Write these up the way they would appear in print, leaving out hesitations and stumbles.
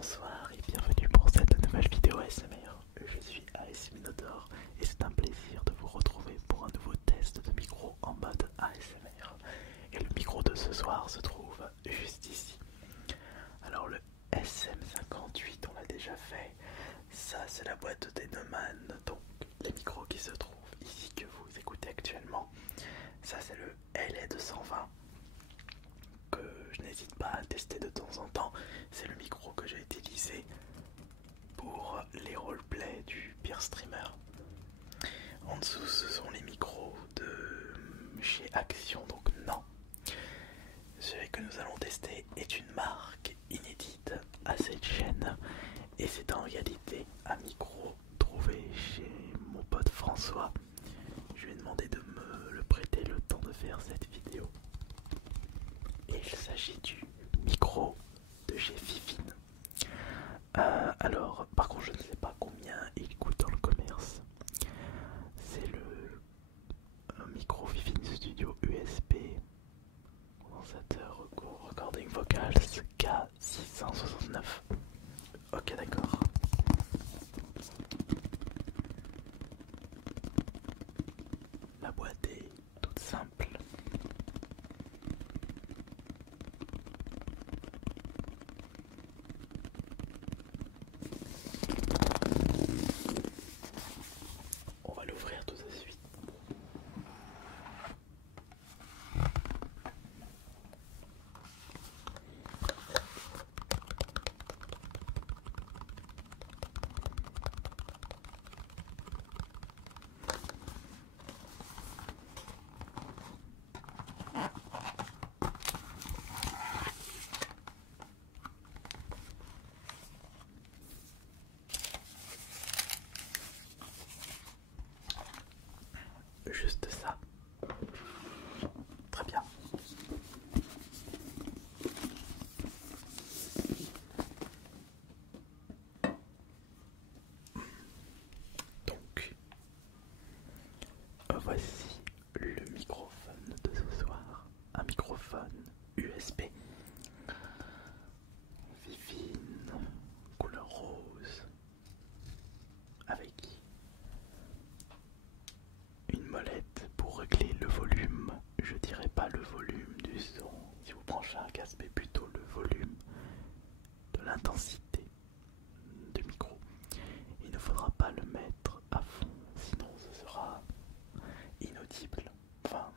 Bonsoir et bienvenue pour cette nouvelle vidéo ASMR. Je suis AS Minotaur et c'est un plaisir de vous retrouver pour un nouveau test de micro en mode ASMR. Et le micro de ce soir se trouve juste ici. Alors le SM58 on l'a déjà fait, ça c'est la boîte des Neumann, donc les micros qui se trouvent ici que vous écoutez actuellement. Ça c'est le LA220 que je n'hésite pas à tester de temps en temps. C'est le micro que j'ai utilisé pour les roleplays du Pire Streamer. En dessous ce sont les micros de chez Action, donc non. Celui que nous allons tester est une marque inédite à cette chaîne et c'est en réalité un micro trouvé chez mon pote François. Je lui ai demandé de me le prêter le temps de faire cette vidéo. Et il s'agit du micro de chez Fifine. Alors, par contre, je ne sais pas combien il coûte dans le commerce. C'est le micro Fifine Studio USB condensateur recording vocals K669. Ok, d'accord. La boîte est toute simple. On va l'ouvrir tout de suite. Juste ça. Très bien. Donc, voici le microphone de ce soir. Un microphone USB. Vivine, couleur rose. Avec une molette pour régler le volume. Je dirais pas le volume du son. Si vous branchez un casque, mais plutôt le volume de l'intensité du micro. Il ne faudra pas le mettre à fond, sinon ce sera inaudible. Enfin,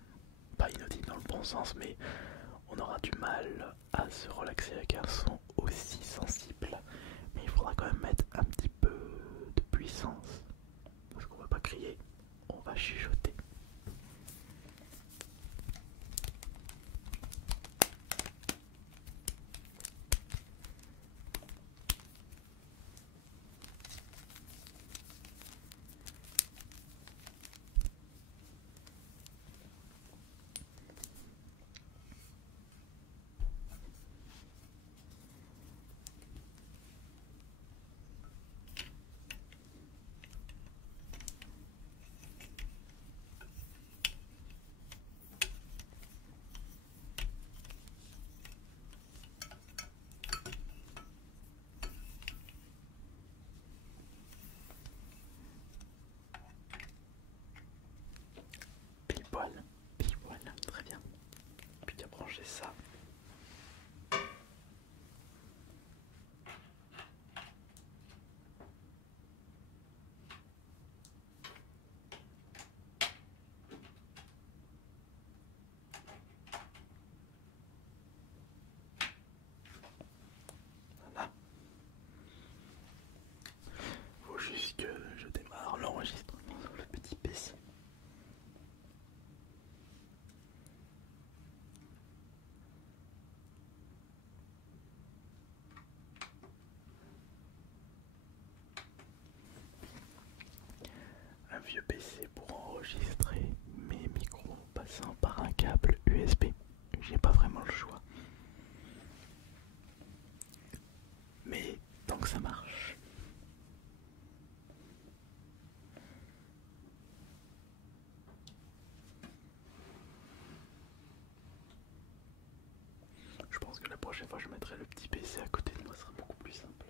pas inaudible dans le bon sens, mais on aura du mal à se relaxer avec un son aussi sensible. Mais il faudra quand même mettre un petit peu de puissance. Parce qu'on va pas crier, on va chuchoter. Pile poil, très bien. Puis tu as branché ça. Voilà. Faut juste que je démarre l'enregistrement sur le petit PC. Un vieux PC pour enregistrer mes micros passant par un câble USB. J'ai pas vraiment le choix. Mais tant que ça marche. Je pense que la prochaine fois je mettrai le petit PC à côté de moi, ce sera beaucoup plus simple.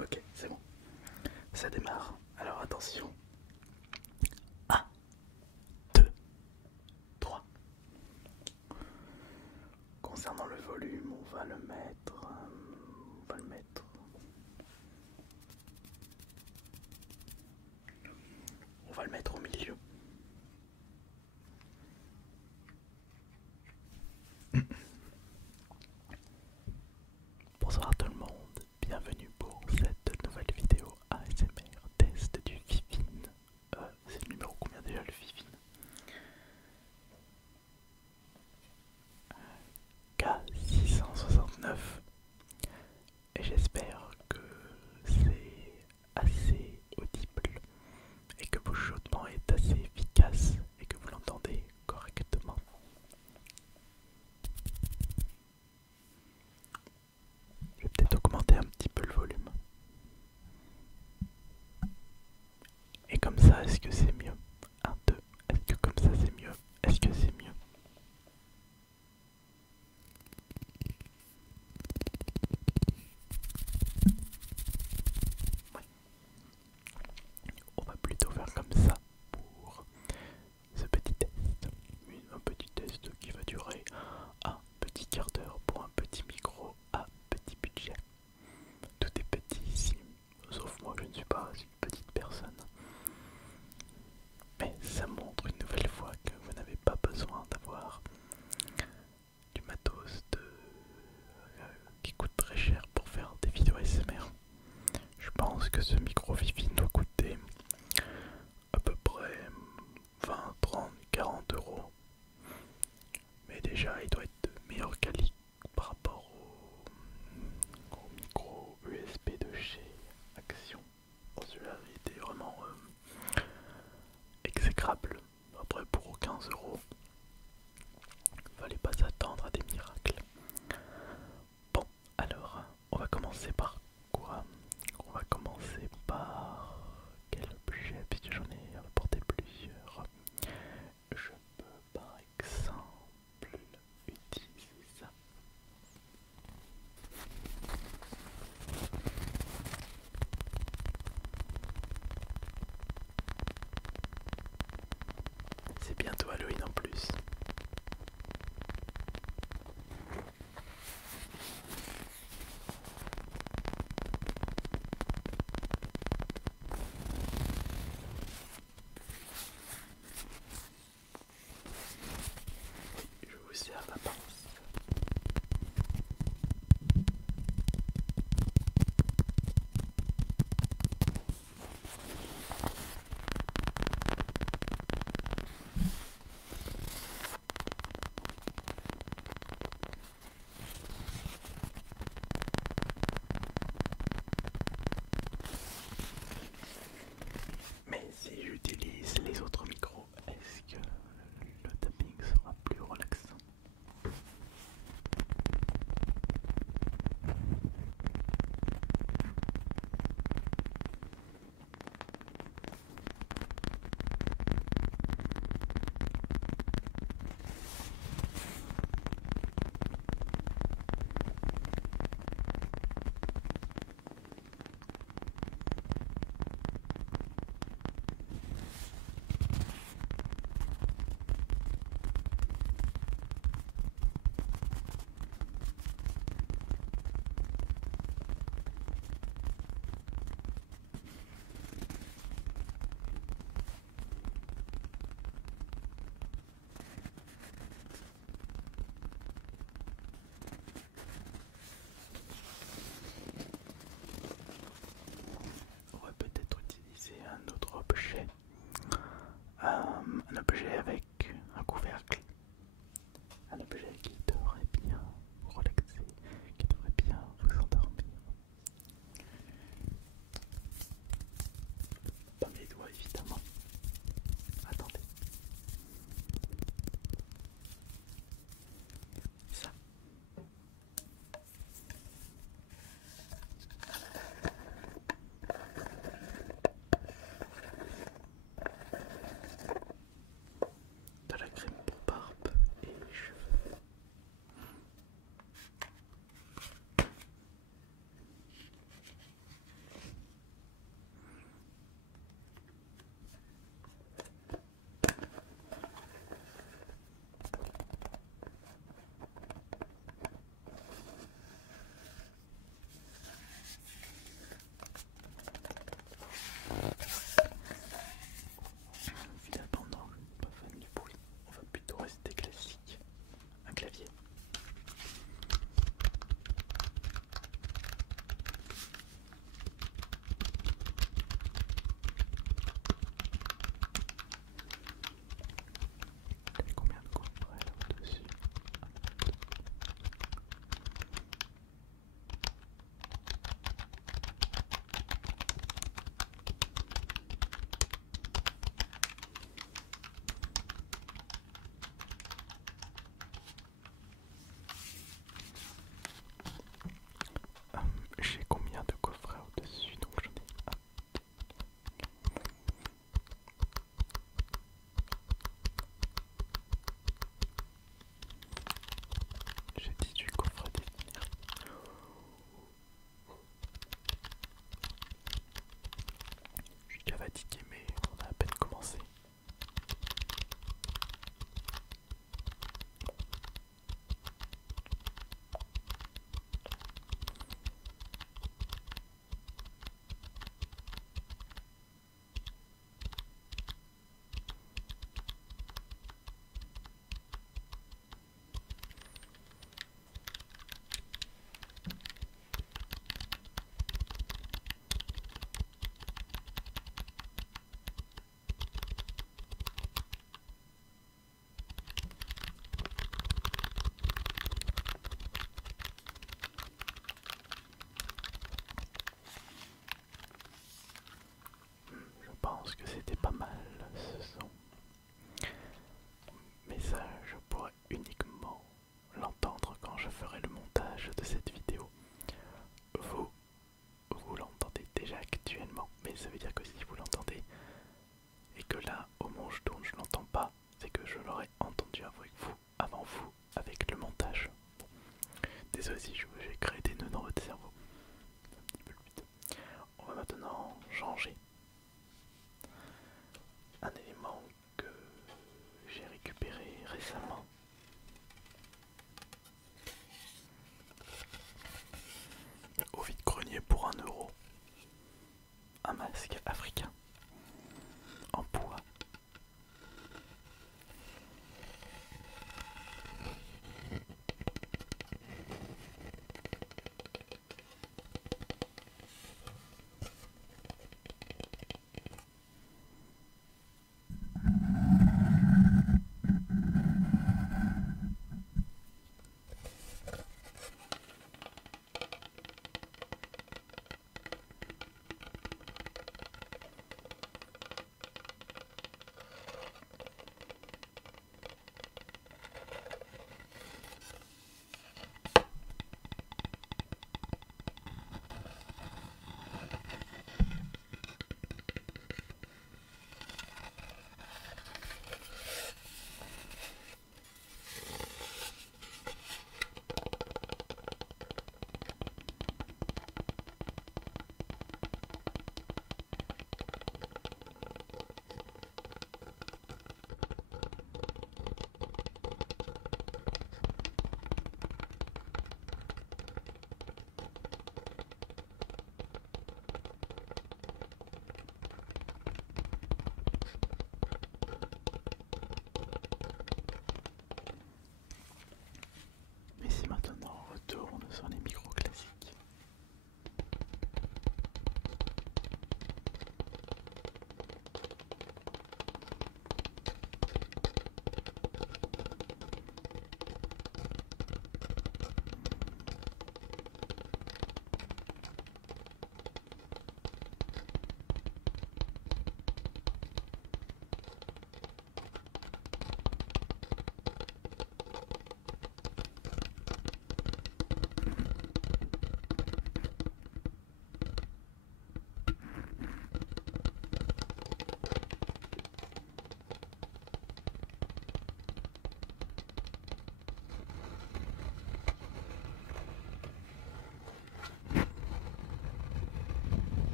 Ok, c'est bon. Ça démarre. Alors attention. 1, 2, 3. Concernant le volume, on va le mettre. On va le mettre au milieu. Bonsoir tout le monde, bienvenue pour cette nouvelle vidéo ASMR test du Fifine. C'est le numéro combien déjà le Fifine? K669. Et j'espère que c'est assez audible et que vos chuchotements est assez efficace et que vous l'entendez correctement. Je vais peut-être augmenter un petit peu le volume. Et comme ça, est-ce que c'est mieux? 1, 2, est-ce que comme ça c'est mieux? Est-ce que c'est mieux? Ouais. On va plutôt faire comme ça pour ce petit test. Un petit test qui va durer un petit quart d'heure pour un petit micro à petit budget. Tout est petit ici, sauf moi, je ne suis pas une petite personne.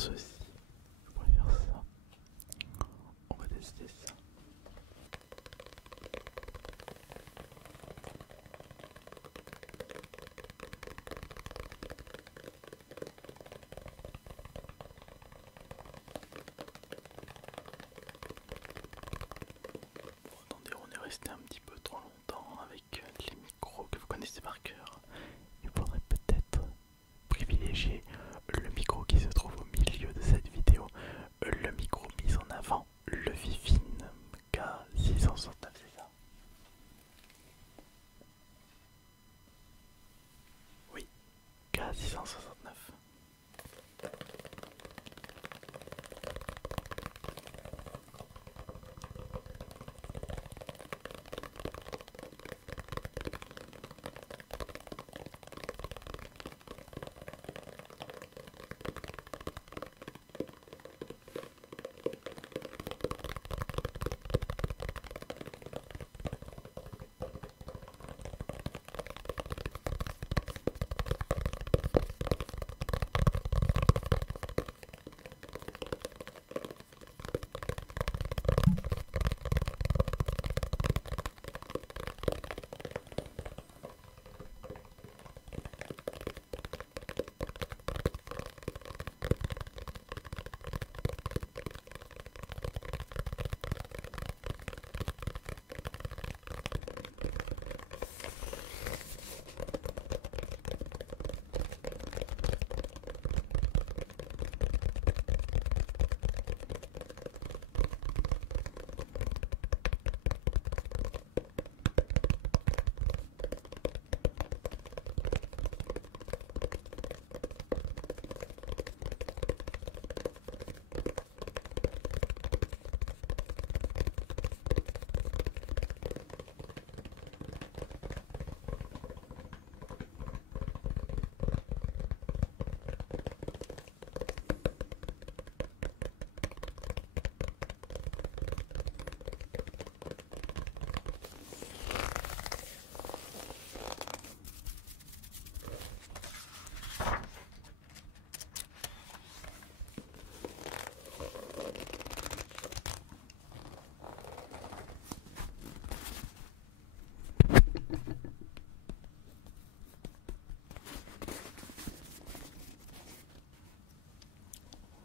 ceci. Je préfère ça. On va tester ça. Bon, attendez, on est resté un petit peu trop longtemps avec les micros que vous connaissez par cœur. Il faudrait peut-être privilégier le micro qui se trouve au milieu de cette vidéo, le micro mis en avant, le Vivine K669, c'est ça? Oui, K669.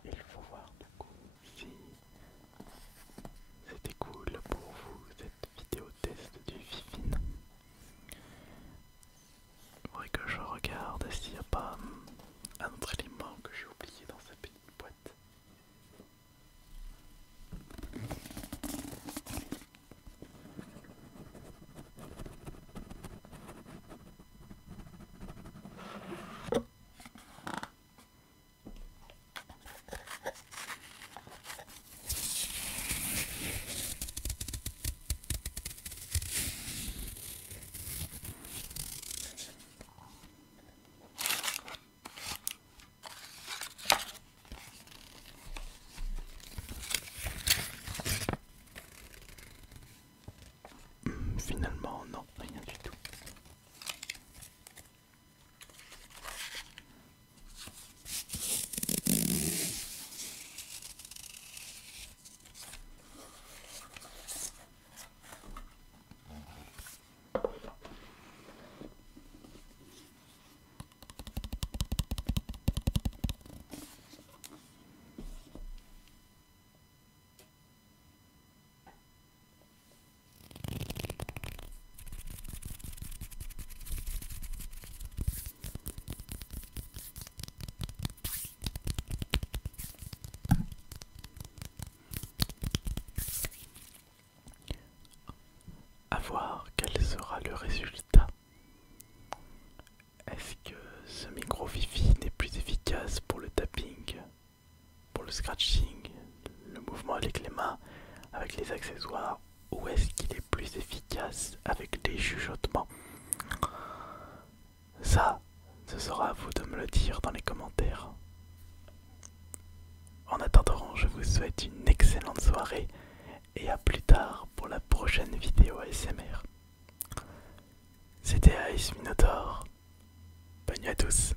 Il faut voir du coup si c'était cool pour vous cette vidéo test du Vivine. Il faudrait que je regarde s'il n'y a pas un autre élément que j'ai oublié dans sa petite boîte. Finalement, non, rien du tout. À voir quel sera le résultat. Est-ce que ce micro Vivine est plus efficace pour le tapping, pour le scratching, le mouvement avec les mains, avec les accessoires, ou est-ce qu'il est plus efficace avec les chuchotements? Ça, ce sera à vous de me le dire dans les commentaires. En attendant, je vous souhaite une excellente soirée et à plus tard pour la prochaine vidéo ASMR. C'était Ice Minotaur. Bonne nuit à tous.